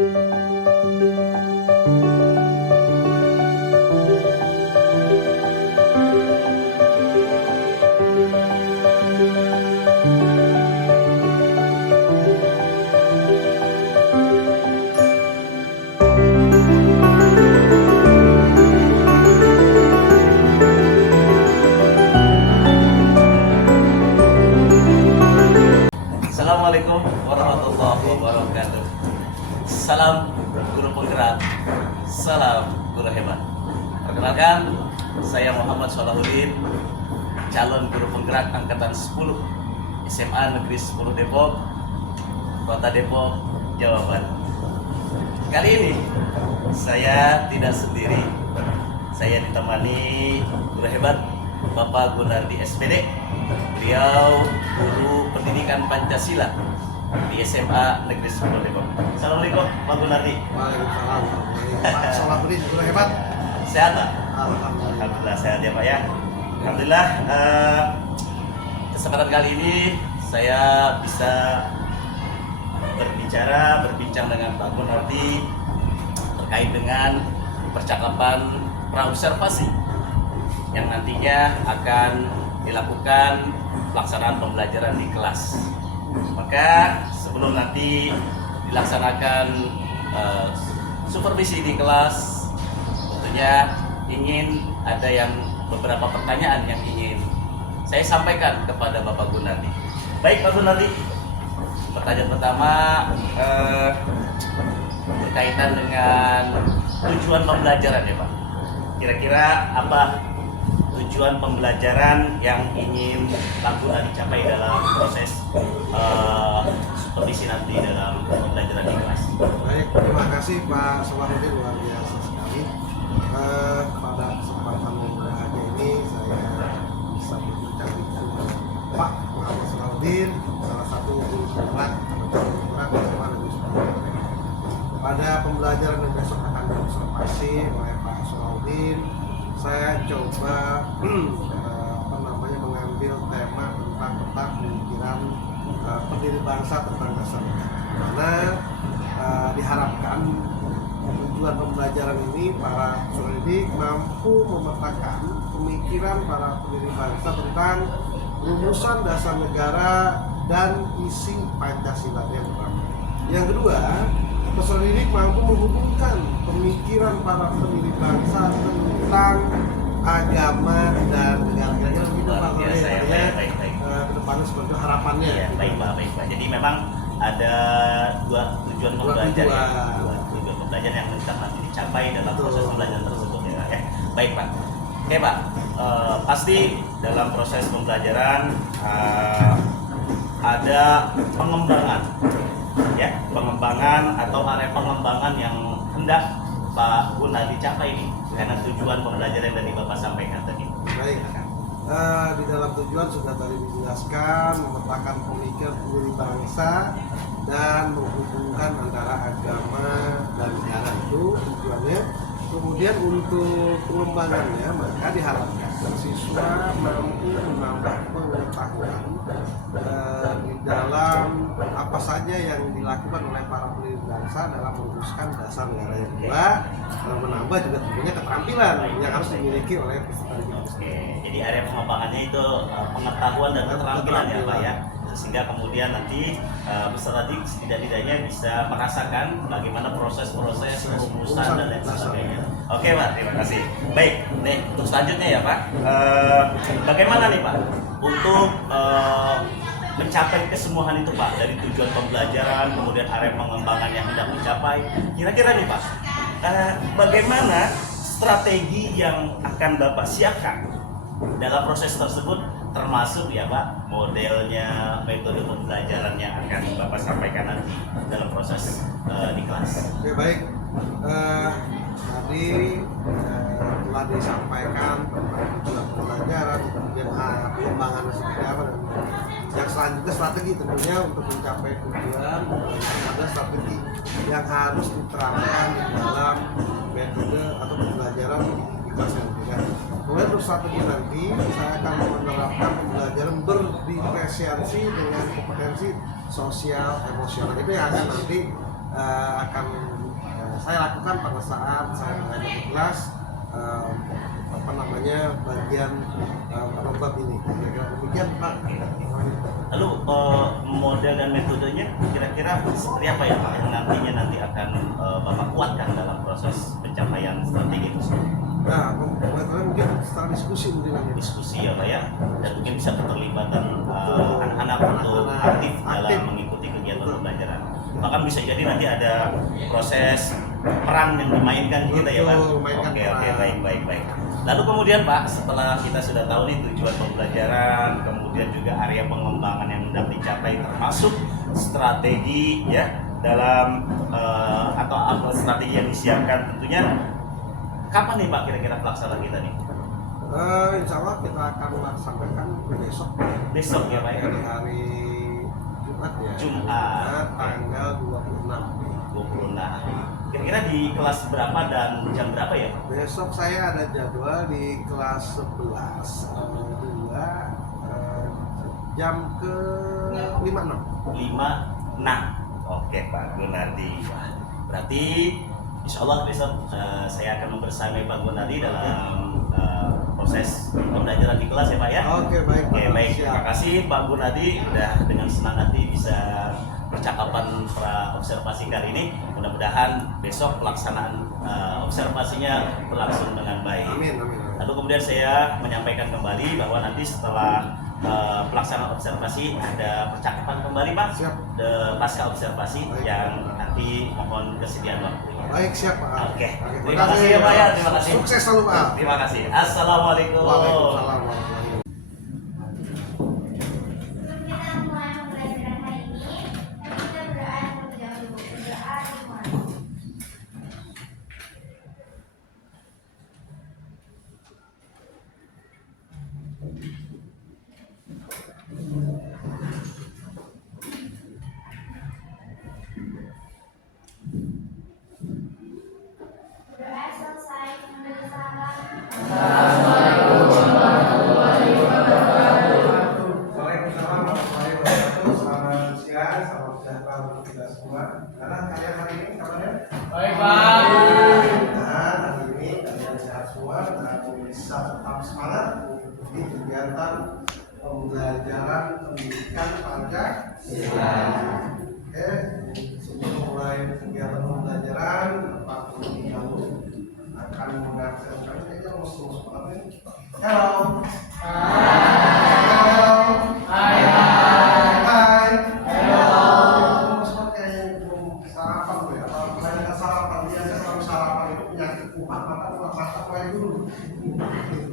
Assalamualaikum warahmatullahi wabarakatuh. Salam guru penggerak, salam guru hebat. Perkenalkan, saya Muhammad Solahuddin, calon guru penggerak angkatan 10 SMA Negeri 10 Depok, Kota Depok, Jawa Barat. Kali ini saya tidak sendiri. Saya ditemani guru hebat Bapak Gunardi SPD. Beliau guru pendidikan Pancasila di SMA Negeri 10 Depok. Assalamualaikum Pak Gunardi. Waalaikumsalam. Pak Solahuddin, guru hebat. Sehat Pak? Alhamdulillah. Alhamdulillah sehat ya Pak ya. Alhamdulillah kesempatan kali ini saya bisa berbincang dengan Pak Gunardi terkait dengan percakapan praobservasi yang nantinya akan dilakukan pelaksanaan pembelajaran di kelas. Maka sebelum nanti dilaksanakan supervisi di kelas, tentunya ingin ada beberapa pertanyaan yang ingin saya sampaikan kepada Bapak Gunardi. Baik Pak Gunardi, pertanyaan pertama berkaitan dengan tujuan pembelajaran ya Pak. Kira-kira apa tujuan pembelajaran yang ingin Pak Gunardi capai dalam proses supervisi nanti dalam pembelajaran di kelas? Baik, terima kasih Pak Solahuddin, luar biasa sekali. Pada kesempatan berbahagia ini saya bisa berbincang dengan Pak Muhammad Solahuddin, salah satu guru penggerak SMA Negeri 10 Depok. Pada pembelajaran yang besok akan diobservasi oleh Pak Solahuddin, saya coba mengambil tema tentang peta pemikiran pendiri bangsa tentang dasar negara, mana diharapkan tujuan pembelajaran ini para peserta didik mampu memetakan pemikiran para pendiri bangsa tentang rumusan dasar negara dan isi Pancasila yang pertama. Yang kedua, peserta didik mampu menghubungkan pemikiran para pendiri bangsa tentang agama dan negara. Kira-kira begitu Pak. Baik. Kedepannya seperti harapannya. Ya, baik Pak. Jadi memang ada dua tujuan pembelajaran yang nanti dicapai dalam proses pembelajaran tersebut ya. Baik Pak. Oke Pak, pasti dalam proses pembelajaran ada pengembangan atau area pengembangan yang hendak Pak Gunardi capai ini karena tujuan pembelajaran yang tadi Bapak sampaikan tadi. Baik. Di dalam tujuan sudah tadi dijelaskan memetakan pemikiran pendiri bangsa dan menghubungkan antara agama dan negara, itu tujuannya. Kemudian untuk pengembangannya maka diharapkan siswa mampu menambah pengetahuan di dalam apa saja yang dilakukan oleh para pendiri bangsa dalam merumuskan dasar negara. Yang kedua, menambah juga tentunya keterampilan yang harus dimiliki oleh peserta didik. Oke, jadi area pengembangannya itu pengetahuan dan keterampilan ya Pak ya, sehingga kemudian nanti peserta didik setidaknya bisa merasakan bagaimana proses-proses rumusan dan lain sebagainya. Oke Pak, terima kasih. Baik, nih untuk selanjutnya ya Pak, bagaimana nih Pak untuk mencapai kesemuanya itu Pak, dari tujuan pembelajaran kemudian area pengembangan yang hendak mencapai, kira-kira nih Pak, bagaimana strategi yang akan Bapak siapkan dalam proses tersebut, termasuk ya Pak modelnya, metode pembelajaran yang akan Bapak sampaikan nanti dalam proses di kelas. Oke, baik. Tadi telah disampaikan tentang tujuan pembelajaran, kemudian pengembangannya seperti apa, dan yang selanjutnya strategi tentunya untuk mencapai tujuan. Ada strategi yang harus diterapkan di dalam metode atau pembelajaran di kelas yang berbeda. Kemudian untuk strategi nanti saya akan menerapkan pembelajaran berdifferensiasi dengan kompetensi sosial emosional. Itu yang akan nanti akan saya lakukan pada saat saya menghadapi di kelas bagian perobat ini. Kira-kira demikian Pak. Lalu model dan metodenya kira-kira seperti apa ya Pak yang nanti akan Bapak kuatkan dalam proses pencapaian strategi itu? Nah, metode mungkin setelah diskusi mungkin nanti. Diskusi ya Pak ya, dan mungkin bisa keterlibatan anak-anak untuk aktif dalam mengikuti kegiatan pembelajaran. Bahkan bisa jadi nanti ada proses peran yang dimainkan kita ya Pak. Oke, baik. Lalu kemudian Pak, setelah kita sudah tahu nih tujuan pembelajaran, kemudian juga area pengembangan yang hendak dicapai termasuk strategi ya dalam atau apa strategi yang disiapkan tentunya, kapan nih Pak kira-kira pelaksanaan kita nih? Insya Allah kita akan laksanakan besok ya Pak ya? Di hari Jumat ya. Jumat tanggal 26. Kira-kira di kelas berapa dan jam berapa ya? Besok saya ada jadwal di kelas 11 jam ke 56. Oke Pak Gunardi. Berarti insya Allah besok saya akan membersamai Pak Gunardi dalam proses pembelajaran di kelas ya Pak ya. Oke baik. Terima kasih Pak Gunardi udah dengan senang hati bisa percakapan pra observasi kali ini. Mudah-mudahan besok pelaksanaan observasinya berlangsung dengan baik. Amin. Lalu kemudian saya menyampaikan kembali bahwa nanti setelah pelaksanaan observasi ada percakapan kembali Pak. Siap. Pasca observasi baik. Yang nanti mohon kesediaan waktu. Baik, siap Pak. Oke. Terima kasih ya Pak ya. Terima kasih. Sukses selalu Pak. Terima kasih. Assalamualaikum. Waalaikumsalam. Baik Pak. Hari ini kalian sehat semua dan bisa tetap semangat mengikuti kegiatan pembelajaran pendidikan Pancasila. Oke, sebelum mulai kegiatan pembelajaran, Pak Guru kamu akan mengakses kayaknya masuk apa ini? Hello.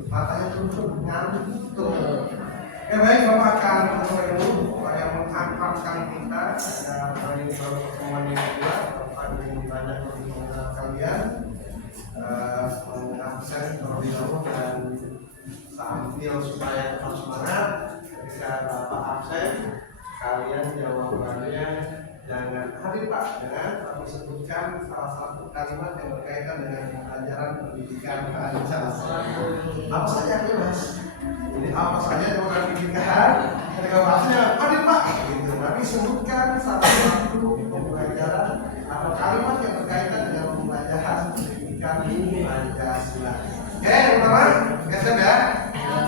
Matanya tutup, ngantuk. Baik, Bapak akan mulai dulu supaya mengakrabkan kita. Hari ini baru pertemuan yang kedua, Bapak ingin banyak berbicara kalian, mengabsen terlebih dahulu dan sambil supaya tetap semangat. Ketika Bapak absen, kalian jawabannya jangan hadir Pak, tapi sebutkan salah satu kalimat yang berkaitan dengan pelajaran pendidikan Pancasila. Apa saja bebas. Jadi apa saja jawaban pendidikan, ketika bahasnya hadir Pak, gitu. Tapi sebutkan salah satu pembelajaran atau kalimat yang berkaitan dengan pembelajaran pendidikan Pancasila. Oke, teman-teman, siap ya?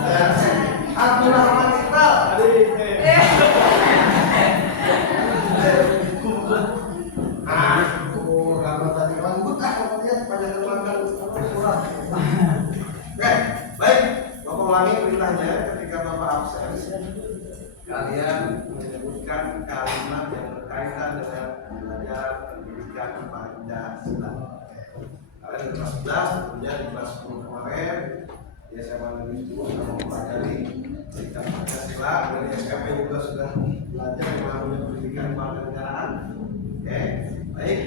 Dan Abdurrahman Iqbal. Ketika Bapak absen, kalian menyebutkan kalimat yang berkaitan dengan pembelajaran pendidikan Pancasila. Kalian di kelas 11, tentunya di kelas 10 kemarin di SMA Negeri 2 sudah mempelajari pendidikan Pancasila. Dan di SKP juga sudah belajar yang namanya pendidikan kewarganegaraan. Oke, baik.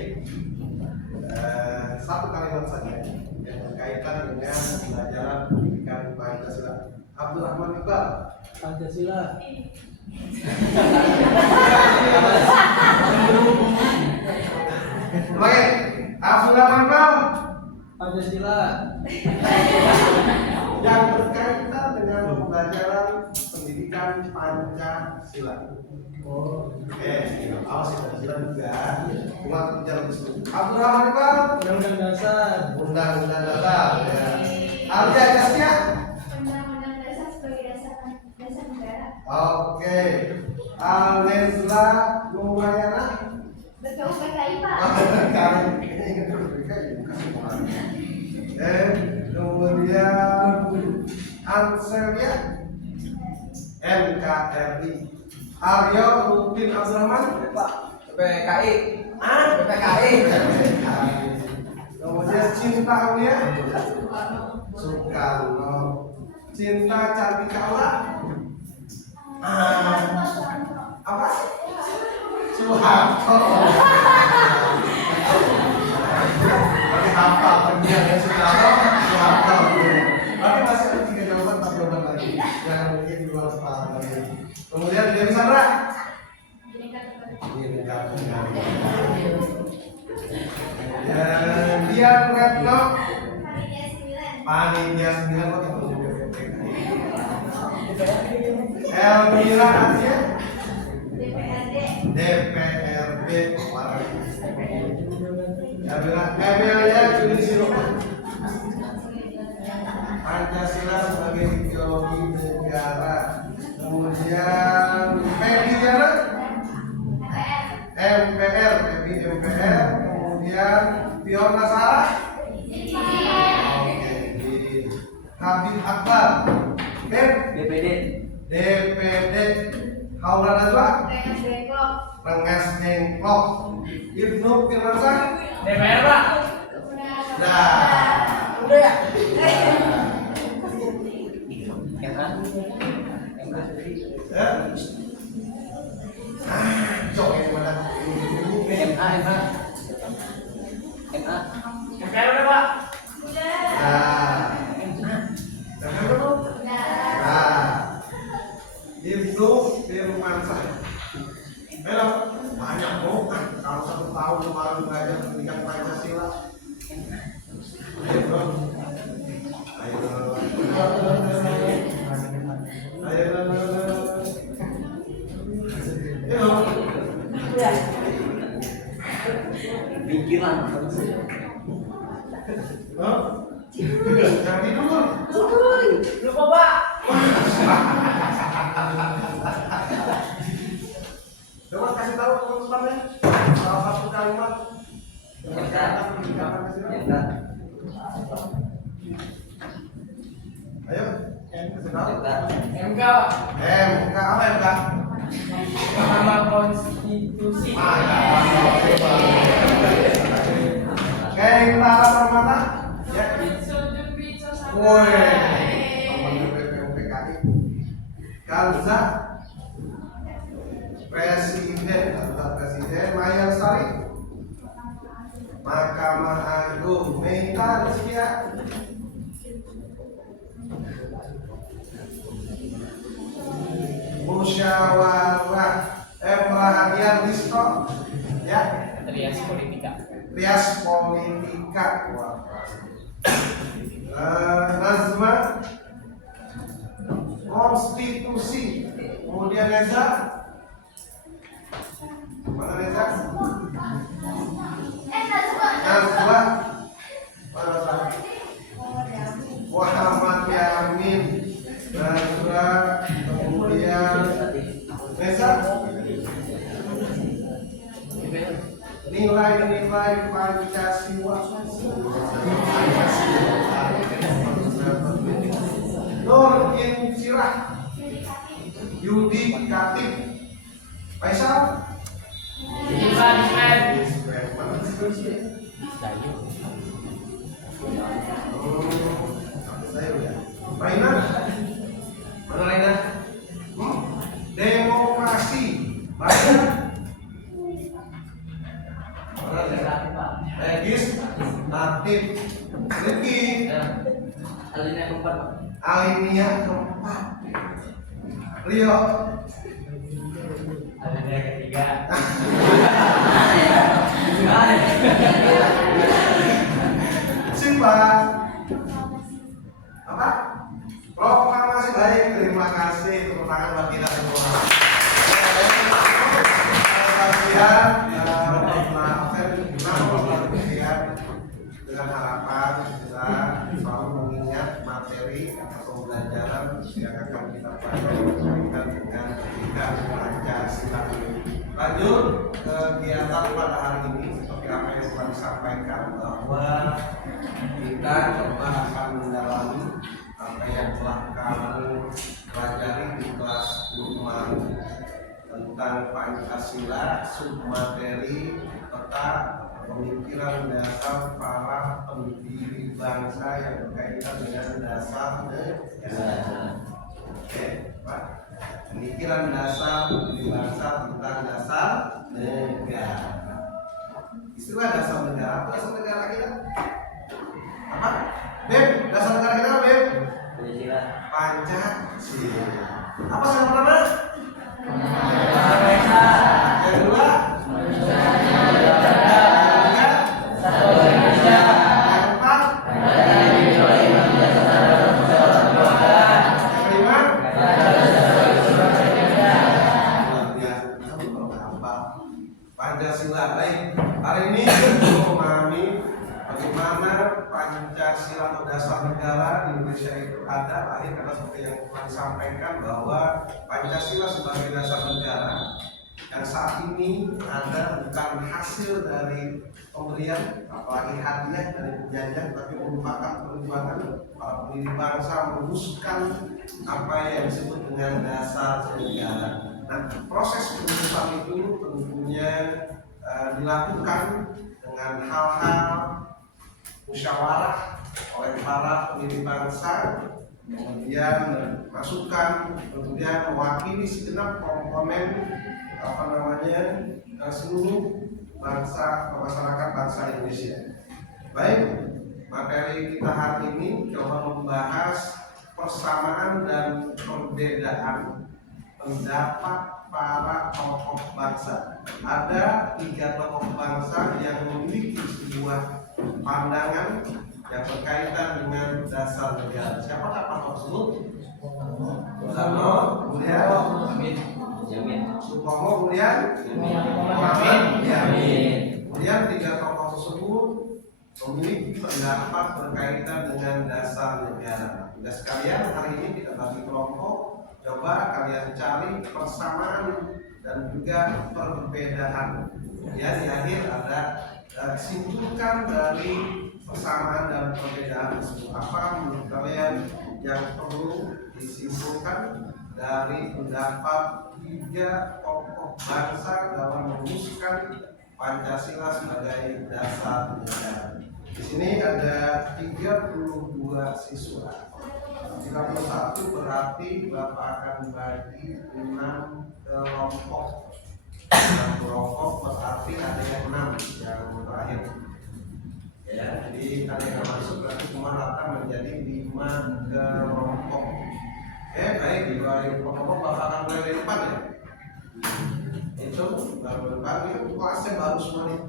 Satu kalimat saja yang berkaitan dengan pembelajaran pendidikan Pancasila. Abdurrahman Iqbal. Pancasila. Baik, Abdurrahman Iqbal. Pancasila. Yang berkaitan dengan pembelajaran pendidikan Pancasila. Oke, awas ya Pancasila juga. Umat berjalan di sini. Abdurrahman Iqbal, Undang-undang dasar. Undang-Undang Dasar. Ya. Arya Gasnya. Undang-Undang dasar sebagai dasar negara. Oke. Alnezla Numayana. Betul PKI Pak. Kayaknya ingat terus PKI, kasih kemarin. Kemudian Anselia NKRI. Aryo Lutfi Abdurrahman. PKI. PKI. Kemudian Cinta Aulia Soekarno. Cinta Cantika Aula. Apa? Soeharto. Tapi hafal pendiam ya Soeharto. Tapi masih ada 3 jawaban, 4 jawaban lagi yang mungkin di luar kepala kalian. Kemudian Dewi Sandra. Dian Retno. Panitia 9 kok yang jadi PPKI. Elvira Asia. DPRD Emilia Juni Siluman. Pancasila sebagai ideologi negara. Kemudian Peggy Diana MPR. Kemudian Fiona Sarah. Oke, Habib Akbar. DPD. Haula Najwa. Rengas Dengklok. Ibnu Firmansyah. DPR Pak. Nah, Udah ya? cok yang mana? DPR udah Pak. Ibnu Firmansyah. Halo, banyak bukan kalau 1 tahun kemarin belajar pendidikan Pancasila. Ayo bro, Pikiran. Jangan tidur. Lupa Pak. Coba kasih tahu teman-temannya salah satu kalimat yang berkaitan pendidikan Pancasila. Ayo, kasih tahu. MK. MK apa MK? Mahkamah Konstitusi. Kayak Tara Permata. Ya. Woi, teman PPKI. Kalza. Presiden Maya Sari. Mahkamah Agung Meta Rizkia. Musyawarah Perhatian Listo. Ya. Trias Politika. Wah. Nazma Konstitusi. Kemudian Reza. Mana Reza? Nazwa. Muhammad Yamin. Nazwa. Kemudian Reza. Nilai-nilai Pancasila. Nur Insirah. Yudikatif. Faisal. Raina. Mana Raina? Demokrasi. Raina. Regis. Natif. Rifki. Alinea keempat. Rio. Alinea ketiga. Simba. Apa? Proklamasi dengan harapan kita selalu mengingat materi atau pembelajaran yang akan kita pelajari berkaitan dengan pendidikan Pancasila. Lanjut kegiatan pada hari ini seperti apa yang telah disampaikan bahwa kita coba akan mendalami apa yang telah kamu pelajari di kelas 10 kemarin tentang Pancasila, submateri peta pemikiran dasar para pendiri bangsa yang berkaitan dengan dasar negara. Oke, Pak. Pemikiran dasar pendiri bangsa tentang dasar negara. Istilah dasar negara, dasar negara kita apa? Beb, dasar negara kita apa, Beb? Pancasila. Apa yang pertama? Yang kedua? Pancasila. Baik, hari ini kita memahami bagaimana Pancasila atau dasar negara di Indonesia itu ada lahir karena seperti yang telah disampaikan bahwa Pancasila sebagai dasar negara yang saat ini ada bukan hasil dari pemberian apalagi hadiah dari penjajah, tapi merupakan perjuangan para pendiri bangsa merumuskan apa yang disebut dengan dasar negara. Nah, proses pengurusan itu tentunya dilakukan dengan hal-hal musyawarah oleh para pendiri bangsa, kemudian masukan, kemudian mewakili segenap komponen seluruh bangsa masyarakat bangsa Indonesia. Baik, materi kita hari ini coba membahas persamaan dan perbedaan pendapat para tokoh bangsa. Ada 3 tokoh bangsa yang memiliki sebuah pandangan yang berkaitan dengan dasar negara. Siapakah tokoh tersebut? Soekarno, kemudian Sutomo, kemudian kemudian 3 tokoh tersebut memiliki pendapat berkaitan dengan dasar negara. Dan sekalian hari ini kita bagi kelompok. Coba kalian cari persamaan dan juga perbedaan. Ya, di akhir ada simpulkan dari persamaan dan perbedaan tersebut. Apa menurut kalian yang perlu disimpulkan dari pendapat 3 tokoh bangsa dalam merumuskan Pancasila sebagai dasar negara? Di sini ada 32 siswa. 31 berarti Bapak akan bagi 6 kelompok. 6 kelompok berarti ada yang 6 yang terakhir. Ya, jadi ada yang masuk berarti cuma akan menjadi 5 kelompok. Oke, baik, di kelompok Bapak akan mulai dari depan ya. Itu baru depan, itu kelasnya baru semua nih.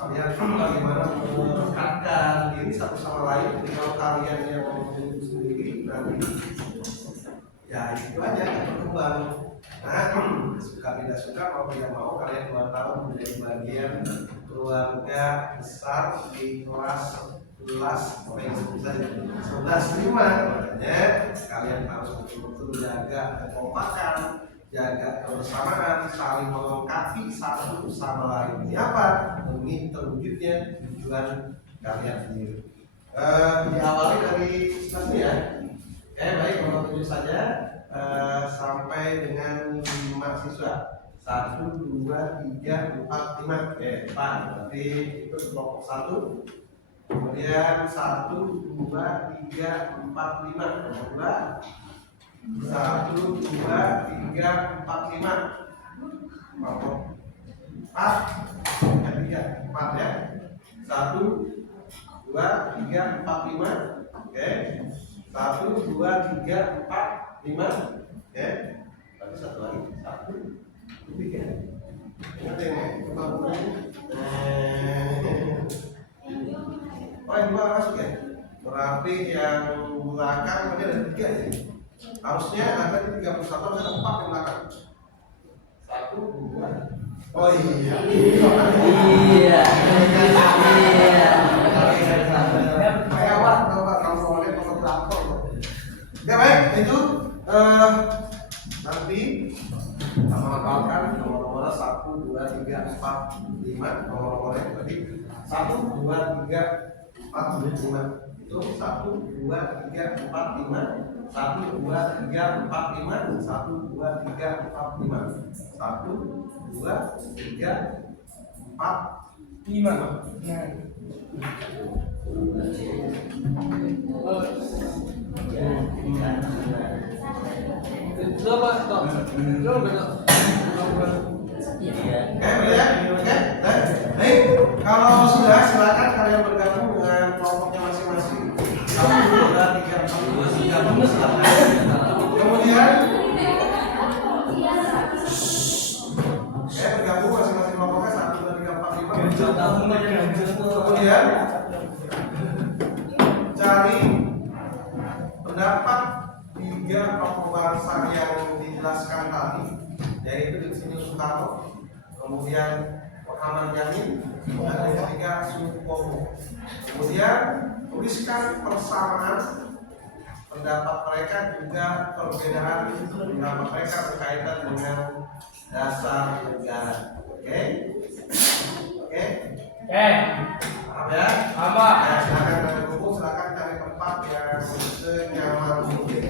Kalian bagaimana merekatkan diri satu sama lain. Jadi kalau kalian yang mau sendiri nanti ya itu aja berkembang. Nah, suka tidak suka mau tidak mau kalian 2 tahun menjadi bagian keluarga besar di kelas 11 11 5. Makanya kalian harus betul-betul jaga kekompakan, jaga kebersamaan, saling melengkapi satu sama lain. Ini apa? Demi terwujudnya tujuan kalian sendiri. Diawali dari sini ya. Oke, baik, nomor 7 saja sampai dengan 5 siswa. 1, 2, 3, 4, 5. Oke, 4. Berarti itu kelompok 1. Kemudian 1, 2, 3, 4, 5. Nomor 2. 1, 2, 3, 4, 5. Nomor 4. 4 ya. 1, 2, 3, 4, 5. Oke. 1, 2, 3, 4, 5. Oke. Berarti satu lagi. 1, 3. Ingat ya, kita mulai. Oh, yang 2 masuk ya. Berarti yang belakang ini ada 3 ya. Harusnya ada di 31, ada 4 yang belakang. 1, 2. Oh iya. Iya. Menghafalkan nomor-nomor 1, 2, 3, 4, 5. Nomor-nomornya tadi 1, 2, 3, 4, 5. Itu 1, 2, 3, 4, 5. 1, 2, 3, 4, 5. 1, 2, 3, 4, 5. 1, 2, 3, 4, 5. Kalau sudah silakan kalian bergabung dengan kelompoknya masing-masing. 1, 2, 3, 4, 5, silakan. Kemudian bergabung masing-masing kelompoknya 1, 2, 3, 4, 5. Kemudian cari pendapat 3 tokoh bangsa yang dijelaskan tadi, yaitu Insinyur Soekarno, kemudian Muhammad Yamin, dan yang ketiga Supomo. Kemudian tuliskan persamaan pendapat mereka juga perbedaan pendapat mereka berkaitan dengan dasar negara. Oke? Oke? Paham ya? Apa? Ya, silakan kalian kumpul, silakan cari tempat yang senyaman mungkin.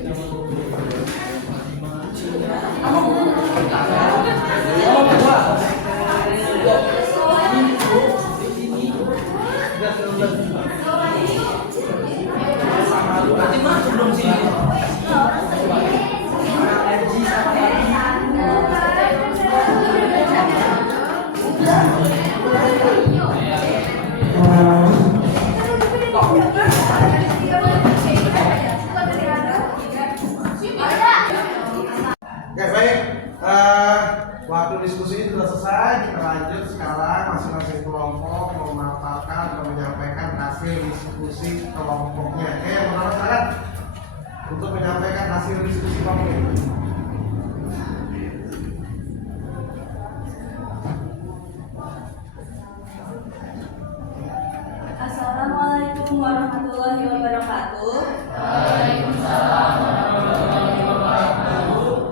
Oke, baik. Waktu diskusi ini sudah selesai. Kita lanjut sekarang masing-masing kelompok memaparkan atau menyampaikan hasil diskusi kelompoknya. Oke, yang pertama silakan untuk menyampaikan hasil diskusi kelompoknya. Assalamualaikum warahmatullahi wabarakatuh.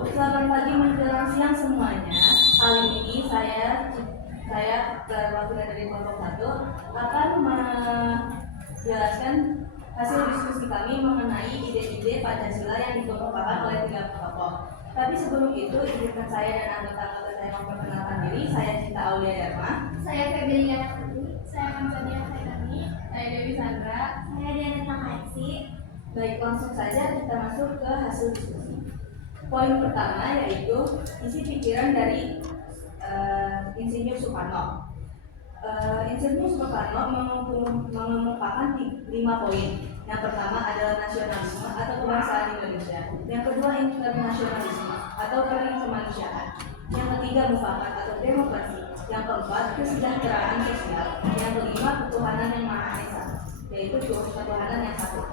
Selamat pagi menjelang siang semuanya. Kali ini saya perwakilan dari kelompok 1 akan menjelaskan hasil diskusi kami mengenai ide-ide Pancasila yang dikemukakan oleh 3 kelompok. Tapi sebelum itu, izinkan saya dan anggota-anggota saya memperkenalkan diri. Saya Cinta Aulia Dharma. Saya Febelia Putri. Saya Kamsadia Khairani. Saya Dewi Sandra. Saya Diana Tamaksi. Baik, langsung saja kita masuk ke hasil diskusi. Poin pertama yaitu isi pikiran dari Insinyur Soekarno. Insinyur Soekarno mengemukakan 5 poin. Yang pertama adalah nasionalisme atau kebangsaan Indonesia. Yang kedua internasionalisme atau kemanusiaan. Yang ketiga mufakat atau demokrasi. Yang keempat kesejahteraan sosial. Yang kelima ketuhanan yang maha esa, yaitu ketuhanan yang satu.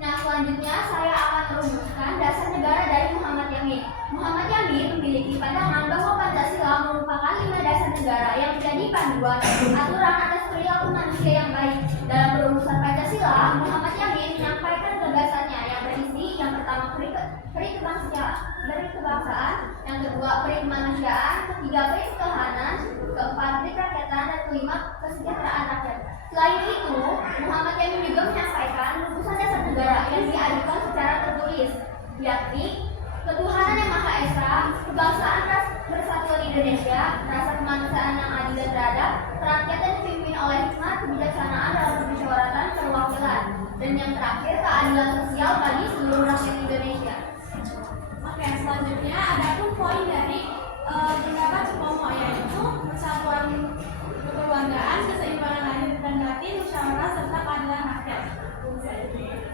Nah, selanjutnya saya akan merumuskan dasar negara dari Muhammad Yamin. Muhammad Yamin memiliki pandangan bahwa Pancasila merupakan 5 dasar negara yang menjadi panduan aturan atas perilaku manusia yang baik. Dalam perumusan Pancasila, Muhammad Yamin menyampaikan gagasannya yang berisi yang pertama peri kebangsaan, yang kedua peri kemanusiaan, ketiga peri ketuhanan, keempat peri kerakyatan, dan kelima kesejahteraan rakyat. Selain itu, Muhammad Yamin juga menyampaikan rumusan dasar negara yang diajukan secara tertulis, yakni ketuhanan yang maha esa, kebangsaan bersatuan Indonesia, rasa kemanusiaan yang adil dan beradab, kerakyatan dipimpin oleh hikmat kebijaksanaan dalam permusyawaratan perwakilan, dan yang terakhir keadilan sosial bagi seluruh rakyat Indonesia. Oke, selanjutnya ada pun poin dari pendapat Supomo, yaitu persatuan kekeluargaan, keseimbangan lahir dan batin, musyawarah serta keadilan rakyat.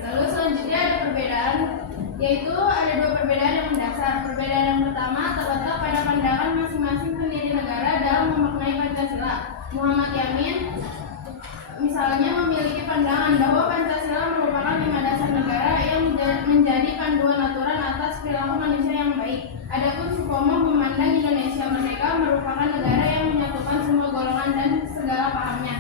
Lalu selanjutnya ada perbedaan, yaitu ada 2 perbedaan yang mendasar. Perbedaan yang pertama terletak pada pandangan masing-masing pendiri negara dalam memaknai Pancasila. Muhammad Yamin misalnya memiliki pandangan bahwa Pancasila merupakan 5 dasar negara yang menjadi panduan aturan atas perilaku manusia yang baik. Adapun Supomo memandang Indonesia merdeka merupakan negara yang menyatukan semua golongan dan segala pahamnya.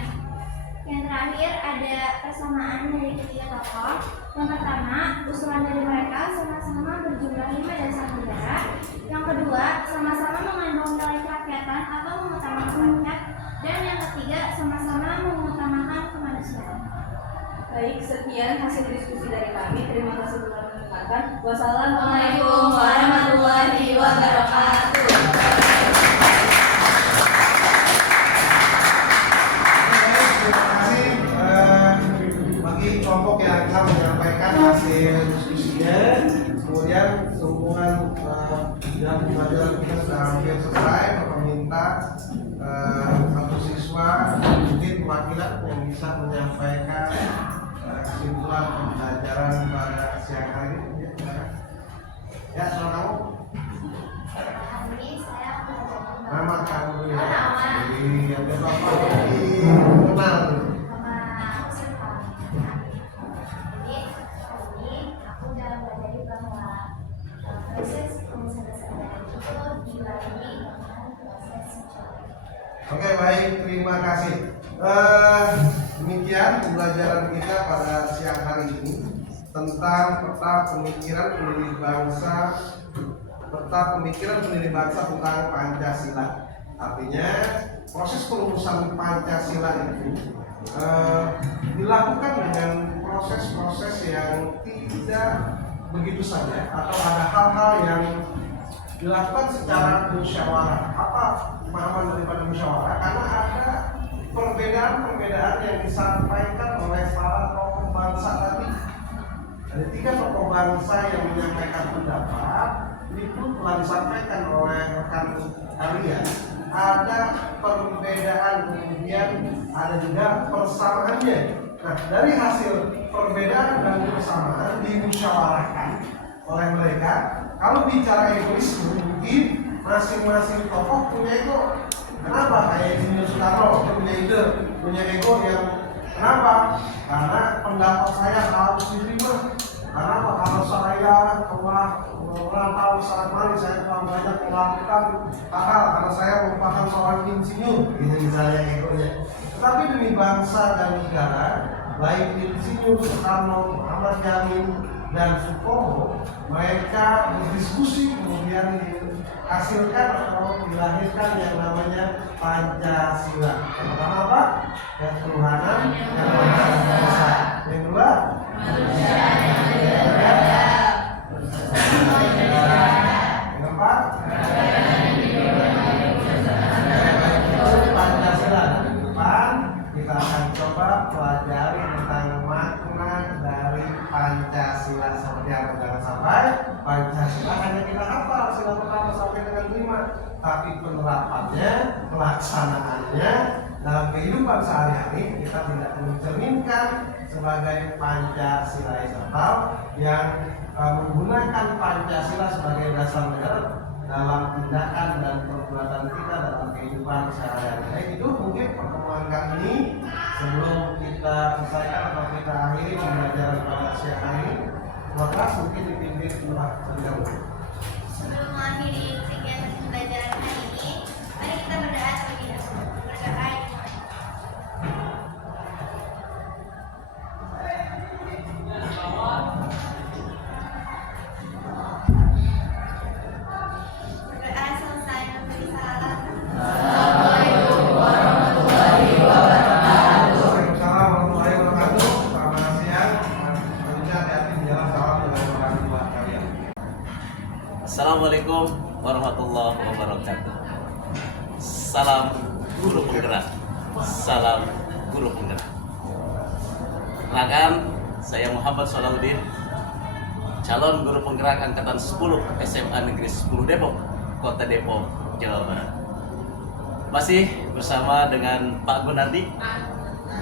Yang terakhir ada persamaan dari ketiga tokoh. Yang pertama, usulan dari mereka sama-sama berjumlah 5 dasar negara. Yang kedua, sama-sama mengandung nilai kerakyatan atau mengutamakan rakyat. Dan yang ketiga, sama-sama mengutamakan kemanusiaan. Baik, sekian hasil diskusi dari kami. Terima kasih telah mendengarkan. Wassalamualaikum warahmatullahi wabarakatuh. Terima kasih bagi kelompok yang telah menyampaikan hasil diskusinya. Kemudian sehubungan dan pembelajaran kita sudah hampir selesai. Bapak minta satu siswa mungkin perwakilan yang bisa menyampaikan kesimpulan pembelajaran pada siang hari ini. Ya, soal kamu. Hari ini saya belajar Nama kamu ya. Oh, nama. Iya, biar Bapak lebih kenal. sama Sultan. Jadi hari ini aku udah belajar bahwa proses rumusan dasar negara itu dilalui dengan proses mencari. Oke, baik, terima kasih. Demikian pembelajaran kita pada siang hari ini tentang peta pemikiran pendiri bangsa tentang Pancasila. Artinya proses perumusan Pancasila itu dilakukan dengan proses-proses yang tidak begitu saja, atau ada hal-hal yang dilakukan secara musyawarah. Apa pemahaman daripada musyawarah? Karena ada perbedaan-perbedaan yang disampaikan oleh para tokoh bangsa tadi. Ada 3 tokoh bangsa yang menyampaikan pendapat, itu telah disampaikan oleh rekan kalian. Ada perbedaan, kemudian ada juga persamaannya. Nah, dari hasil perbedaan dan persamaan dimusyawarahkan oleh mereka. Kalau bicara egoisme, mungkin masing-masing tokoh punya ego. Kenapa? Kayak Insinyur Soekarno punya ide, punya ego yang kenapa? Karena pendapat saya harus diterima. Kenapa? Kalau saya telah merantau sangat manis, saya telah banyak melakukan hal karena saya merupakan seorang insinyur, ini misalnya egonya. Tetapi demi bangsa dan negara, baik Insinyur Soekarno, Ahmad Yani, dan Supomo, mereka berdiskusi kemudian dihasilkan atau dilahirkan yang namanya Pancasila. Yang pertama apa? Ketuhanan yang Maha Esa. Yang kedua, yang keempat, Pancasila. Di depan kita akan coba pelajari tentang makna dari Pancasila seperti apa. Jangan sampai Pancasila hanya kita hafal sila pertama sampai dengan 5, tapi penerapannya, pelaksanaannya dalam kehidupan sehari-hari kita tidak mencerminkan sebagai Pancasilais atau yang menggunakan Pancasila sebagai dasar negara dalam tindakan dan perbuatan kita dalam kehidupan sehari-hari. Nah, itu mungkin pertemuan kali ini sebelum kita selesaikan atau kita akhiri pembelajaran pada siang hari ini. Kelas mungkin dipimpin Mbak Terjauh. Sebelum mengakhiri kegiatan pembelajaran hari ini, mari kita berdoa terlebih dahulu. Berdoa. Berdoa selesai memberi salam. Waalaikumsalam warahmatullahi wabarakatuh. Selamat siang. Tentunya hati-hati di jalan, salam dengan orang tua kalian. Assalamualaikum warahmatullahi wabarakatuh. Salam guru penggerak. Salam guru penggerak. Perkenalkan, saya Muhammad Salahuddin, calon guru penggerak angkatan 10 SMA Negeri 10 Depok, Kota Depok, Jawa Barat. Masih bersama dengan Pak Gunardi,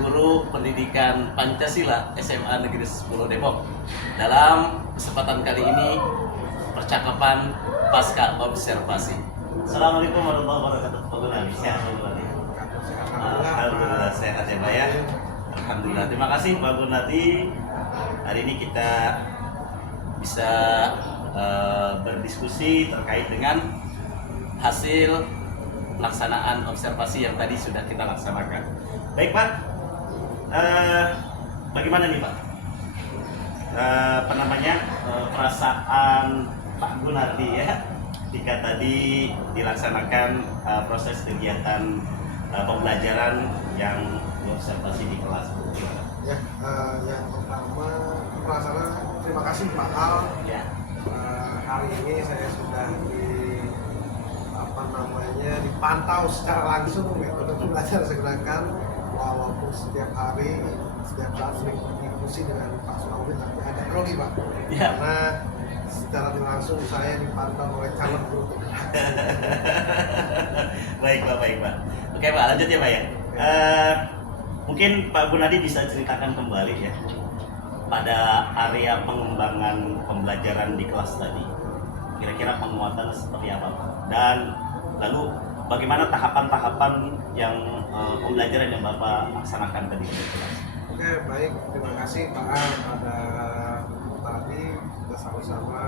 guru pendidikan Pancasila SMA Negeri 10 Depok. Dalam kesempatan kali ini, percakapan pasca observasi. Assalamualaikum warahmatullahi wabarakatuh. Pak Gunardi, sehat Pak Gunardi? Alhamdulillah sehat ya Pak ya. Alhamdulillah. Terima kasih Pak Gunardi. Hari ini kita bisa berdiskusi terkait dengan hasil pelaksanaan observasi yang tadi sudah kita laksanakan. Baik Pak, bagaimana nih Pak? perasaan Pak Gunardi ya ketika tadi dilaksanakan proses kegiatan pembelajaran yang diobservasi di kelas. Ya, yang pertama perasaan terima kasih Pak Al. Ya. Hari ini saya sudah dipantau secara langsung metode belajar segerakan, walaupun setiap hari setiap saat sering berdiskusi dengan Pak Sulawi tapi agak grogi Pak. Ya. Karena secara langsung saya dipantau oleh calon guru. Baik Pak. Oke Pak, lanjut ya Pak ya. Mungkin Pak Gunardi bisa ceritakan kembali ya pada area pengembangan pembelajaran di kelas tadi. Kira-kira penguatan seperti apa Pak? Dan lalu bagaimana tahapan-tahapan yang pembelajaran yang Bapak laksanakan tadi di kelas? Oke, baik. Terima kasih Pak Al. Pada tadi kita sama-sama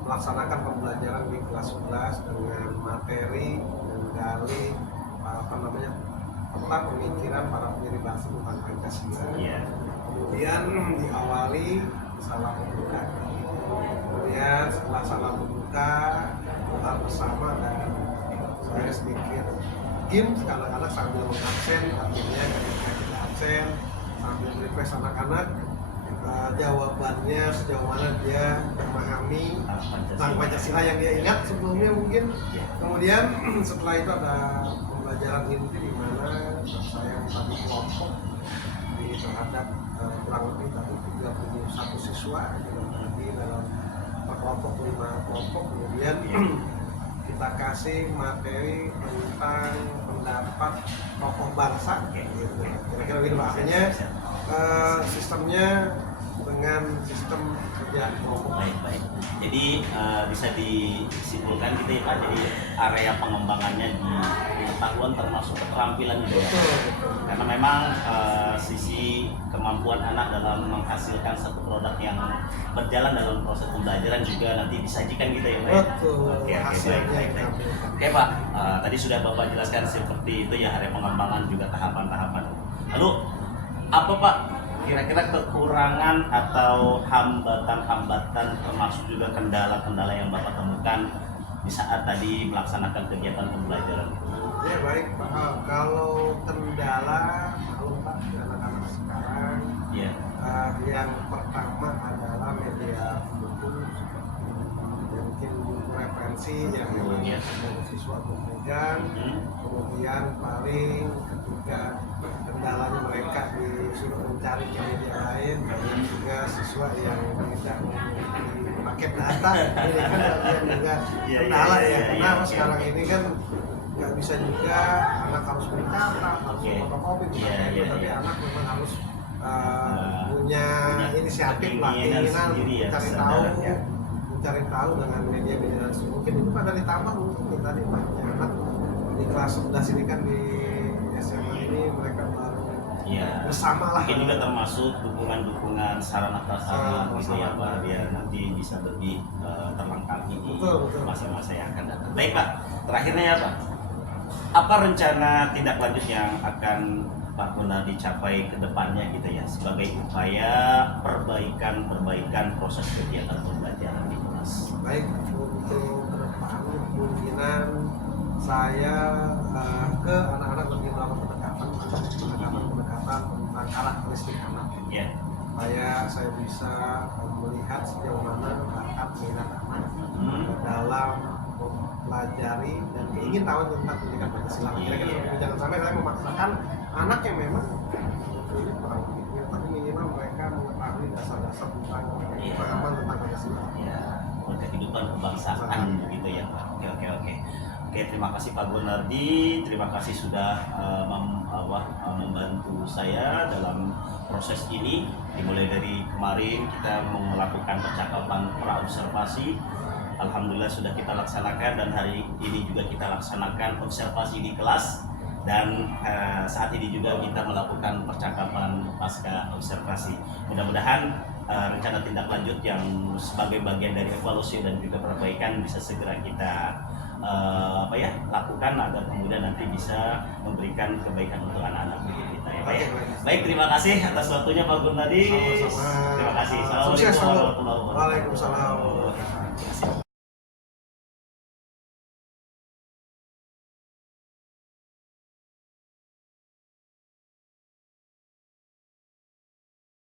melaksanakan pembelajaran di kelas 11 dengan materi menggali tentang pemikiran para pendiri bangsa tentang Pancasila. Iya. Kemudian diawali salah pembuka. Kemudian setelah salah pembuka doa bersama dan saya sedikit game anak-anak sambil mengabsen, artinya ketika kita absen sambil request anak-anak jawabannya sejauh mana dia memahami tentang Pancasila yang dia ingat sebelumnya mungkin. Kemudian setelah itu ada pembelajaran inti di mana saya membagi kelompok terhadap kurang lebih tadi 31 siswa dibagi dalam kelompok 5 kelompok. Kemudian kita kasih materi tentang pendapat tokoh bangsa gitu. Kira-kira begitu Pak. Artinya sistemnya dengan sistem kerja kelompok. Baik. Jadi bisa disimpulkan gitu ya Pak. Jadi area pengembangannya di pengetahuan termasuk keterampilan juga ya. Betul. Karena memang sisi kemampuan anak dalam menghasilkan satu produk yang berjalan dalam proses pembelajaran juga nanti disajikan gitu ya Pak. Betul. Oke, Hasilnya baik. ditampilkan. Oke Pak, tadi sudah Bapak jelaskan seperti itu ya area pengembangan juga tahapan-tahapan. Lalu apa Pak kira-kira kekurangan atau hambatan-hambatan termasuk juga kendala-kendala yang Bapak temukan di saat tadi melaksanakan kegiatan pembelajaran? Ya baik Pak Al. Kalau kendala kalau Pak di anak-anak sekarang Iya. yang pertama adalah media pendukung mungkin referensi yang Iya. dari siswa memegang. Kemudian paling ketika kendalanya mereka disuruh mencari ke media lain, banyak juga siswa yang tidak memiliki paket data. Ini kan yang juga Iya, kendala iya, ya. iya, Karena iya. sekarang ini kan nggak bisa juga anak harus beli kata, harus Iya. fotokopi, Iya, tapi iya. anak memang harus punya inisiatif lah, keinginan keinginan sendiri ya, mencari kesadaran tahu, ya. mencari tahu dengan media-media dan mungkin itu pada ditambah mungkin tadi banyak anak di kelas 11 ini kan di SMA ini mereka baru Iya. bersama lah. Mungkin juga termasuk dukungan-dukungan sarana prasarana gitu ya Pak, biar nanti bisa lebih terlengkapi di Betul. masa-masa yang akan datang. Baik Pak, terakhirnya ya Pak, apa rencana tindak lanjut yang akan Pak Gunardi dicapai ke depannya gitu ya sebagai upaya perbaikan proses kegiatan pembelajaran di kelas? Baik, untuk ke depan kemungkinan saya ke anak-anak lebih melakukan pendekatan tentang karakteristik anak. Ya. Supaya saya bisa melihat sejauh mana bakat minat anak dalam mempelajari dan ingin tahu tentang pendidikan Pancasila. Kira-kira jangan sampai saya memaksakan anak yang memang ini kurang begitu, tapi minimal mereka mengetahui dasar-dasar tentang pemahaman tentang Pancasila. Ya, kehidupan kebangsaan begitu ya Pak. Oke, terima kasih Pak Gunardi, terima kasih sudah membantu saya dalam proses ini. Dimulai dari kemarin kita melakukan percakapan pra-observasi. Alhamdulillah sudah kita laksanakan dan hari ini juga kita laksanakan observasi di kelas. Dan saat ini juga kita melakukan percakapan pasca observasi. Mudah-mudahan rencana tindak lanjut yang sebagai bagian dari evaluasi dan juga perbaikan bisa segera kita lakukan agar kemudian nanti bisa memberikan kebaikan untuk anak-anak kita ya Pak ya. Baik, terima kasih atas waktunya Pak Gunardi. Sama-sama. Terima kasih. sukses selalu. warahmatullahi wabarakatuh. Waalaikumsalam.